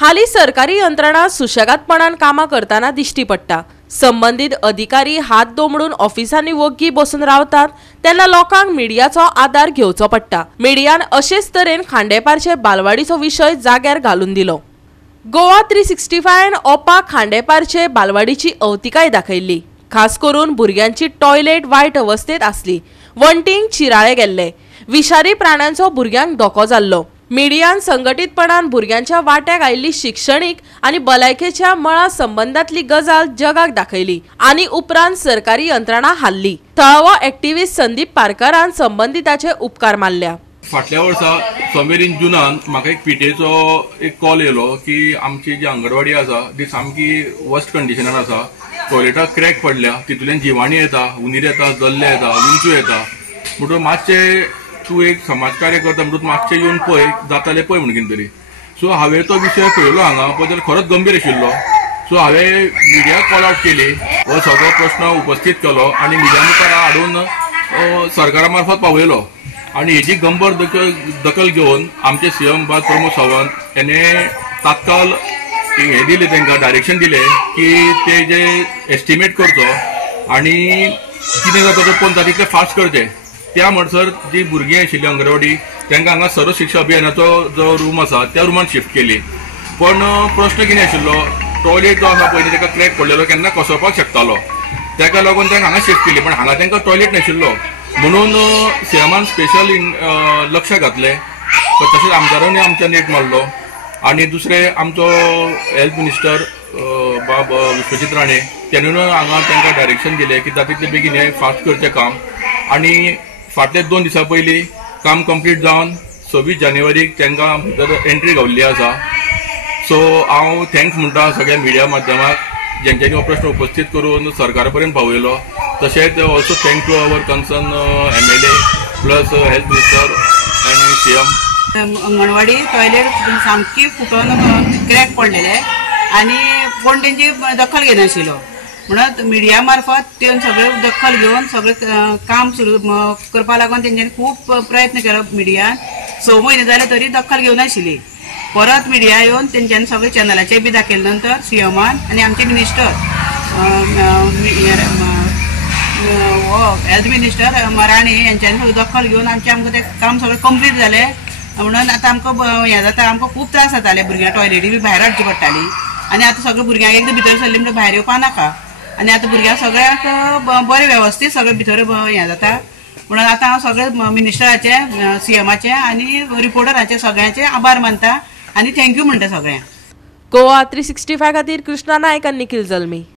हाली सरकारी यंत्रणा सुशेगादपणान कामां करताना दिश्टी पडटा। संबंधित अधिकारी हात दोमडून ऑफिसांनी वग्गी बसून रावतात तेन्ना लोकांक मिडियाचो आधार घेवचो पडटा। मिडियान अशेच तरेन खांडेपारचे बालवाडीचो विशय जाग्यार घालून दिलो। गोवा 365 ओपा खांडेपारचे बालवाडीची अवतिकाय दाखयल्ली। खास करून भुरग्यांची टॉयलेट वायट अवस्थेत आसली, वणटींक चिराळे गेल्ले, विषारी प्राण्यांचो भुरग्यांक धोको जाल्लो। मिडियान संघटीतपणान भुरग्यांच्या वाट्याक आयिल्ली शिक्षणीक आनी भलायकेच्या मळा संबंधातली गजाल जगाक दाखयली आनी उपरांत सरकारी यंत्रणा हाल्ली। थळावो एक्टिव्हिस्ट संदीप पारकारान संबंधिताचे उपकार मानल्या। फाटल्या वर्सा समेरीन जुनान म्हाका एक पीटीएचो एक कॉल येयलो की आमची जी अंगणवाडी आसा ती सामकी वर्स्ट कंडिशनान आसा। टॉयलेटाक क्रॅक पडल्या, तितूंतल्यान जिवाणी येता, उंदीर येता, जल्ले येता, विंचू येता। म्हणून मातशे तूं एक समाजकार्य करता म्हणून मागचे येवन पळय, जाताले पळय म्हणून कितें तरी। सो हांवें तो विशय पळयलो हांगा, पळय जाल्यार खरोच गंभीर आशिल्लो। सो हांवें मिडियाक कॉल आउट केली, हो सगळो प्रश्न उपस्थित केलो आनी मिडिया मुखार हाडून सरकारा मार्फत पावयलो। आनी हेची गंभीर दखल घेवन आमचे सीएम प्रमोद सावंत याने तात्काळ हे दिले, तांकां डायरेक्शन दिले की ते जे एस्टिमेट करचो आनी कितें जाता तो पळोवन तितले फास्ट करचे। त्या म्हणसर जी भुरगीं आशिल्ली अंगणवाडी तांकां हांगा सर्व शिक्षा अभियानाचो जो रूम आसा त्या रुमान शिफ्ट केली। पण प्रश्न कितें आशिल्लो, टॉयलेट जो आसा पळय ताका क्रॅक पडलेलो, केन्ना कोसळपाक शकतालो, ताका लागून तांकां हांगा शिफ्ट केली। पण हांगा तांकां टॉयलेट नाशिल्लो म्हणून सीएमान स्पेशल लक्ष घातलें। तशेंच आमदारांनी आमच्या नेट मारलो आनी दुसरे आमचो हेल्थ मिनिस्टर बाब विश्वजीत राणे ताणें हांगा तांकां डायरेक्शन दिलें की जाता तितले बेगीन हें फास्ट करचें काम। आनी फाटले 2 दिसां पयलीं काम कंप्लीट जावन 26 जानेवारीक तांकां भितर एंट्री गावल्ली आसा। सो हांव थँक्स म्हणटा सगळ्या मिडिया माध्यमाक जेंच्यांनी हो प्रश्न उपस्थित करून सरकारा पर्यंत पावयलो। तशेंच also thank to our concern MLA plus health minister आनी सीएम। अंगणवाडी टॉयलेट सामकी फुटून क्रॅक पडलेले आनी कोण तेंची दखल घेनाशिल्लो, म्हणून मिडिया मार्फत ते सगळे दखल घेवन सगळे काम सुरू करपा लागून तेंच्यांनी खूब प्रयत्न केलो। मिडियान 6 म्हयने जाले तरी दखल घेवनाशिल्ली। परत मिडिया येवन तेंच्यांनी सगळे चॅनलाचेर बी दाखयले नंतर सीएमान आनी आमचे मिनिस्टर हेल्थ मिनिस्टर राणे यांच्यांनी सगळी दखल घेवन आमकां तें काम सगळें कंप्लीट जालें। म्हणून आतां आमकां हें जाता, आमकां खूब त्रास जाताले, भुरग्यां टॉयलेटी बी भायर हाडची पडटाली आनी आतां सगळे भुरग्यांक एकदां भितर सरले म्हणटकीर भायर येवपा नाका आनी आतां भुरग्यांक सगळ्याक बरें वेवस्थीत सगळे भितर हें जाता। म्हणून आतां हांव सगळे मिनिस्टराचे, सीएमाचे आनी रिपोर्टराचे सगळ्यांचे आभार मानता आनी थँक्यू म्हणटा सगळ्यांक। गोवा 365 खातीर कृष्णा नायक आनी निखिल जल्मी।